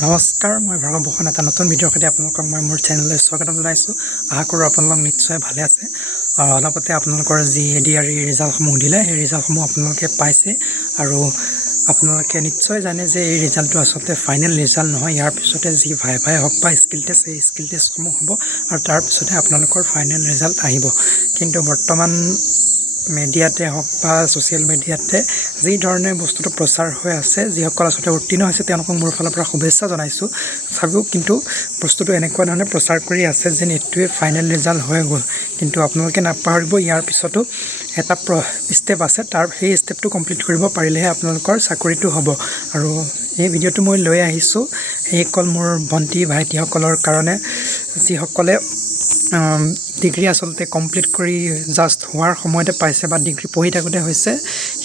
নমস্কাৰ, মই ভাৰ্গৱ ভূষণ। এটা নতুন ভিডিঅ'ৰ সৈতে আপোনালোকক মই মোৰ চেনেললৈ স্বাগতম জনাইছোঁ। আশা কৰোঁ আপোনালোক নিশ্চয় ভালে আছে। অলপতে আপোনালোকৰ যি ADRE ৰিজাল্টসমূহ দিলে, সেই ৰিজাল্টসমূহ আপোনালোকে পাইছে আৰু আপোনালোকে নিশ্চয় জানে যে এই ৰিজাল্টটো আচলতে ফাইনেল ৰিজাল্ট নহয়। ইয়াৰ পিছতে যি ভাই হওক বা স্কিল টেষ্ট, এই স্কিল টেষ্টসমূহ হ'ব আৰু তাৰ পিছতে আপোনালোকৰ ফাইনেল ৰিজাল্ট আহিব। কিন্তু বৰ্তমান মিডিয়াতে হওক বা ছ'চিয়েল মিডিয়াতে যি ধৰণে বস্তুটো প্ৰচাৰ হৈ আছে, যিসকল আচলতে উত্তীৰ্ণ হৈছে তেওঁলোকক মোৰ ফালৰ পৰা শুভেচ্ছা জনাইছোঁ। চাবিও কিন্তু বস্তুটো এনেকুৱা ধৰণে প্ৰচাৰ কৰি আছে যেন এইটোৱে ফাইনেল ৰিজাল্ট হৈ গ'ল। কিন্তু আপোনালোকে নাপাহৰিব, ইয়াৰ পিছতো এটা ষ্টেপ আছে। সেই ষ্টেপটো কমপ্লিট কৰিব পাৰিলেহে আপোনালোকৰ চাকৰিটো হ'ব। আৰু এই ভিডিঅ'টো মই লৈ আহিছোঁ সেইসকল মোৰ ভণ্টি ভাইটিসকলৰ কাৰণে, যিসকলে ডিগ্ৰী আচলতে কমপ্লিট কৰি জাষ্ট হোৱাৰ সময়তে পাইছে বা ডিগ্ৰী পঢ়ি থাকোঁতে হৈছে,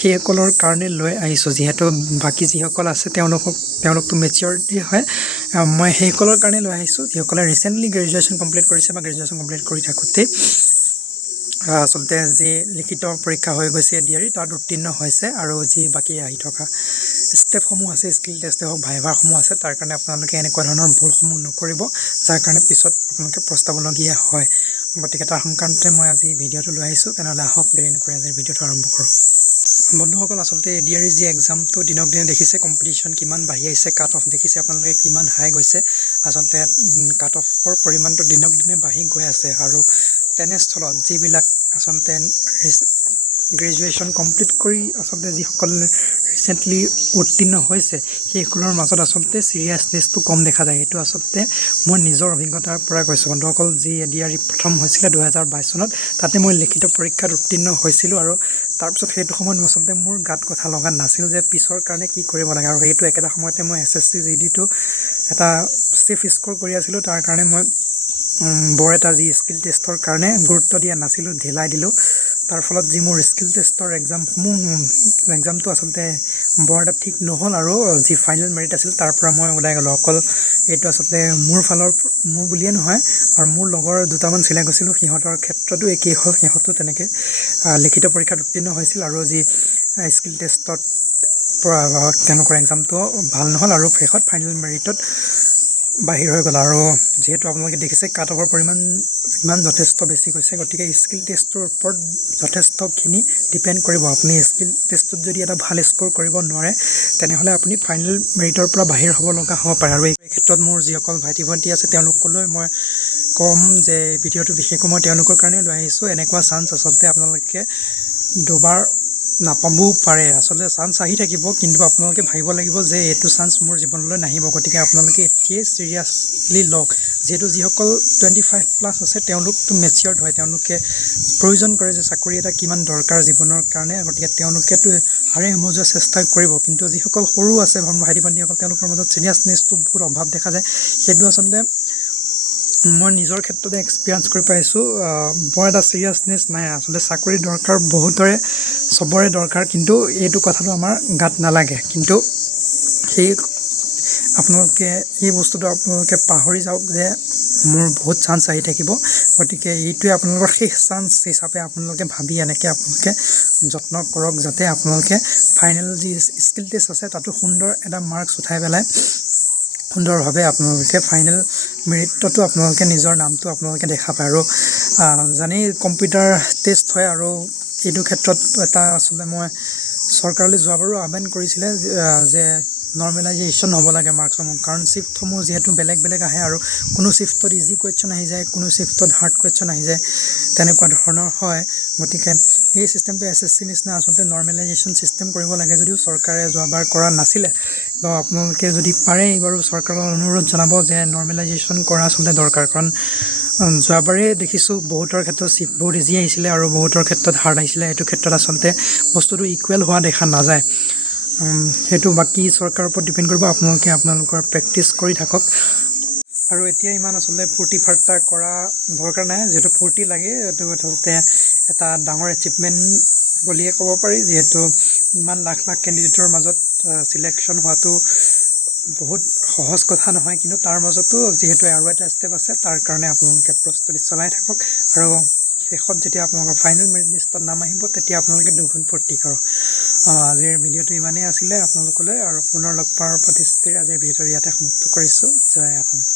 সেইসকলৰ কাৰণে লৈ আহিছোঁ। যিহেতু বাকী যিসকল আছে তেওঁলোকতো মেচিয়ৰিটি হয়, মই সেইসকলৰ কাৰণে লৈ আহিছোঁ যিসকলে ৰিচেণ্টলি গ্ৰেজুৱেশ্যন কমপ্লিট কৰিছে বা গ্ৰেজুৱেশ্যন কমপ্লিট কৰি থাকোঁতেই আচলতে যি লিখিত পৰীক্ষা হৈ গৈছে ADRE, তাত উত্তীৰ্ণ হৈছে। আৰু যি বাকী আহি থকা ষ্টেপসমূহ আছে, স্কিল টেষ্টে হওক ভাইভাসমূহ আছে, তাৰ কাৰণে আপোনালোকে এনেকুৱা ধৰণৰ ভুলসমূহ নকৰিব, যাৰ কাৰণে পিছত আপোনালোকে পস্তাবলগীয়া হয়। গতিকে তাৰ সংক্ৰান্ততে মই আজি ভিডিঅ'টো লৈ আহিছোঁ। তেনেহ'লে আহক দেৰি নকৰি আজিৰ ভিডিঅ'টো আৰম্ভ কৰোঁ। বন্ধুসকল, আচলতে ADRE যি এক্সামটো দিনক দিনে দেখিছে কম্পিটিশ্যন কিমান বাঢ়ি আহিছে, কাট অফ দেখিছে আপোনালোকে কিমান হাই গৈছে। আচলতে কাট অফৰ পৰিমাণটো দিনক দিনে বাঢ়ি গৈ আছে। আৰু তেনেস্থলত যিবিলাক আচলতে গ্ৰেজুৱেশ্যন কমপ্লিট কৰি আচলতে যিসকল ৰিচেণ্টলি উত্তীৰ্ণ হৈছে, সেইসকলৰ মাজত আচলতে চিৰিয়াছনেছটো কম দেখা যায়। এইটো আচলতে মই নিজৰ অভিজ্ঞতাৰ পৰা কৈছোঁ। বন্ধুসকল, যি ADRE প্ৰথম হৈছিলে 2022 চনত, তাতে মই লিখিত পৰীক্ষাত উত্তীৰ্ণ হৈছিলোঁ। আৰু তাৰপিছত সেইটো সময়ত আচলতে মোৰ গাত কথা লগা নাছিল যে পিছৰ কাৰণে কি কৰিব লাগে। আৰু সেইটো একেটা সময়তে মই SSC GDটো এটা চেফ স্ক'ৰ কৰি আছিলোঁ। তাৰ কাৰণে মই বৰ এটা যি স্কিল টেষ্টৰ কাৰণে গুৰুত্ব দিয়া নাছিলোঁ, ঢিলাই দিলোঁ। তাৰ ফলত যি মোৰ স্কিল টেষ্টৰ এক্সামটো আচলতে বৰ এটা ঠিক নহ'ল। আৰু যি ফাইনেল মেৰিট আছিল তাৰ পৰা মই ওলাই গ'লোঁ। অকল এইটো আচলতে মোৰ বুলিয়ে নহয়, আৰু মোৰ লগৰ দুটামান চিলেক্ট হৈছিলোঁ, সিহঁতৰ ক্ষেত্ৰতো একেই হ'ল। সিহঁতো তেনেকৈ লিখিত পৰীক্ষাত উত্তীৰ্ণ হৈছিল আৰু যি স্কিল টেষ্টত পৰা তেওঁলোকৰ এক্সামটো ভাল নহ'ল আৰু শেষত ফাইনেল মেৰিটত বাহিৰ হৈ গ'ল। আৰু যিহেতু আপোনালোকে দেখিছে কাট অফৰ পৰিমাণ ইমান যথেষ্ট বেছি হৈছে, গতিকে স্কিল টেষ্টটোৰ ওপৰত যথেষ্টখিনি ডিপেণ্ড কৰিব। আপুনি স্কিল টেষ্টটোত যদি এটা ভাল স্ক'ৰ কৰিব নোৱাৰে, তেনেহ'লে আপুনি ফাইনেল মেৰিটৰ পৰা বাহিৰ হ'ব লগা হ'ব পাৰে। আৰু এই ক্ষেত্ৰত মোৰ যিসকল ভাইটি ভণ্টি আছে তেওঁলোকলৈ মই ক'ম যে ভিডিঅ'টো বিশেষকৈ মই তেওঁলোকৰ কাৰণে লৈ আহিছোঁ। এনেকুৱা চান্স আচলতে আপোনালোকে দুবাৰ নাপাবও পাৰে। আচলতে চান্স আহি থাকিব, কিন্তু আপোনালোকে ভাবিব লাগিব যে এইটো চান্স মোৰ জীৱনলৈ নাহিব। গতিকে আপোনালোকে এতিয়াই চিৰিয়াছলি লওক। যিহেতু যিসকল 25+ আছে তেওঁলোকতো মেচিয়ৰ্ড হয়, তেওঁলোকে প্ৰয়োজন কৰে যে চাকৰি এটা কিমান দৰকাৰ জীৱনৰ কাৰণে। গতিকে তেওঁলোকেতো হাড়ে সমজুৱা চেষ্টা কৰিব। কিন্তু যিসকল সৰু আছে ভাইটি ভণ্টিসকল, তেওঁলোকৰ মাজত চিৰিয়াছনেছটো বহুত অভাৱ দেখা যায়। সেইটো আচলতে মই নিজৰ ক্ষেত্ৰতে এক্সপিৰিয়েঞ্চ কৰি পাইছোঁ। বৰ এটা চিৰিয়াছনেছ নাই। আচলতে চাকৰি দৰকাৰ বহুতৰে, চবৰে দৰকাৰ, কিন্তু এইটো কথাটো আমাৰ গাত নালাগে। কিন্তু এই বস্তুটো আপোনালোকে পাহৰি যাওক যে মোৰ বহুত চান্স আহি থাকিব। গতিকে এইটোৱে আপোনালোকৰ শেষ চান্স হিচাপে আপোনালোকে ভাবি এনেকৈ আপোনালোকে যত্ন কৰক, যাতে আপোনালোকে ফাইনেল যি স্কিল টেষ্ট আছে তাতো সুন্দৰ এটা মাৰ্কছ উঠাই পেলাই সুন্দৰভাৱে আপোনালোকে ফাইনেল মেৰিটতো আপোনালোকে নিজৰ নামটো আপোনালোকে দেখা পায়। আৰু জানেই কম্পিউটাৰ টেষ্ট হয়, আৰু এইটো ক্ষেত্ৰত এটা আচলতে মই চৰকাৰলৈ যোৱাবাৰো আহ্বান কৰিছিলে যে নৰ্মেলাইজেশ্যন হ'ব লাগে মাৰ্কছসমূহ। কাৰণ শ্বিফ্টসমূহ যিহেতু বেলেগ বেলেগ আহে, আৰু কোনো শ্বিফ্টত ইজি কুৱেশ্যন আহি যায়, কোনো শ্বিফ্টত হাৰ্ড কুৱেশ্যন আহি যায়, তেনেকুৱা ধৰণৰ হয়। গতিকে এই চিষ্টেমটো SSC নিচিনা আচলতে নৰ্মেলাইজেশ্যন চিষ্টেম কৰিব লাগে, যদিও চৰকাৰে যোৱাবাৰ কৰা নাছিলে। তো আপোনালোকে যদি পাৰে এইবাৰো চৰকাৰৰ অনুৰোধ জনাব যে নৰ্মেলাইজেশ্যন কৰা আচলতে দৰকাৰ। কাৰণ যোৱাবাৰেই দেখিছোঁ বহুতৰ ক্ষেত্ৰত চিফ্ট বহুত ইজি আহিছিলে আৰু বহুতৰ ক্ষেত্ৰত হাৰ্ড আহিছিলে। এইটো ক্ষেত্ৰত আচলতে বস্তুটো ইকুৱেল হোৱা দেখা নাযায়। সেইটো বাকী চৰকাৰৰ ওপৰত ডিপেণ্ড কৰিব। আপোনালোকৰ প্ৰেক্টিচ কৰি থাকক। আৰু এতিয়া ইমান আচলতে ফূৰ্তি ফাৰ্তা কৰা দৰকাৰ নাই। যিহেতু ফূৰ্তি লাগে, এইটো আচলতে এটা ডাঙৰ এচিভমেণ্ট বুলিয়ে ক'ব পাৰি। যিহেতু ইমান লাখ কেণ্ডিডেটৰ মাজত চিলেকশ্যন হোৱাটো বহুত সহজ কথা নহয়। কিন্তু তাৰ মাজতো যিহেতু আৰু এটা ষ্টেপ আছে, তাৰ কাৰণে আপোনালোকে প্ৰস্তুতি চলাই থাকক। আৰু শেষত যেতিয়া আপোনালোকৰ ফাইনেল মেৰিট লিষ্টত নাম আহিব, তেতিয়া আপোনালোকে দুগুণ ফূৰ্তি কৰক। আজিৰ ভিডিঅ'টো ইমানেই আছিলে আপোনালোকলৈ আৰু পুনৰ লগ পোৱাৰ প্ৰতিশ্ৰুতিৰে আজিৰ ভিডিঅ'টো ইয়াতে সমাপ্ত কৰিছোঁ। জয় অসম।